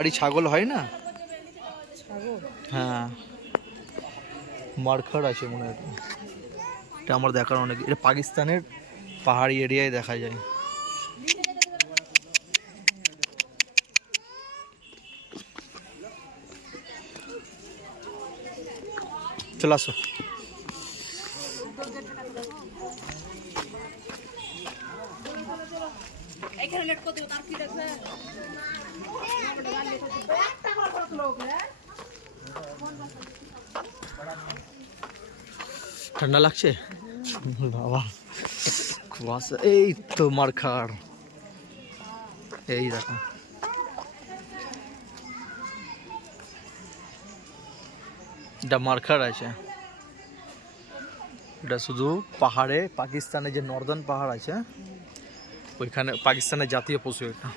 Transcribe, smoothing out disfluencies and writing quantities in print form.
বাড়ি ছাগল হয় না? ছাগল? হ্যাঁ, মারখার আছে মনে হয়। এটা আমার দেখার অনেক, এটা পাকিস্তানের পাহাড়ি এরিয়ায় দেখা যায়। চলে আসো। ঠান্ডা লাগছে বাবা, কুয়াশা। এই তো মারখার, এই দেখো। এটা মারখার আছে, এটা শুধু পাহাড়ে, পাকিস্তানে যে নর্দার্ন পাহাড় আছে ওইখানে পাকিস্তানের জাতীয় পশু এটা।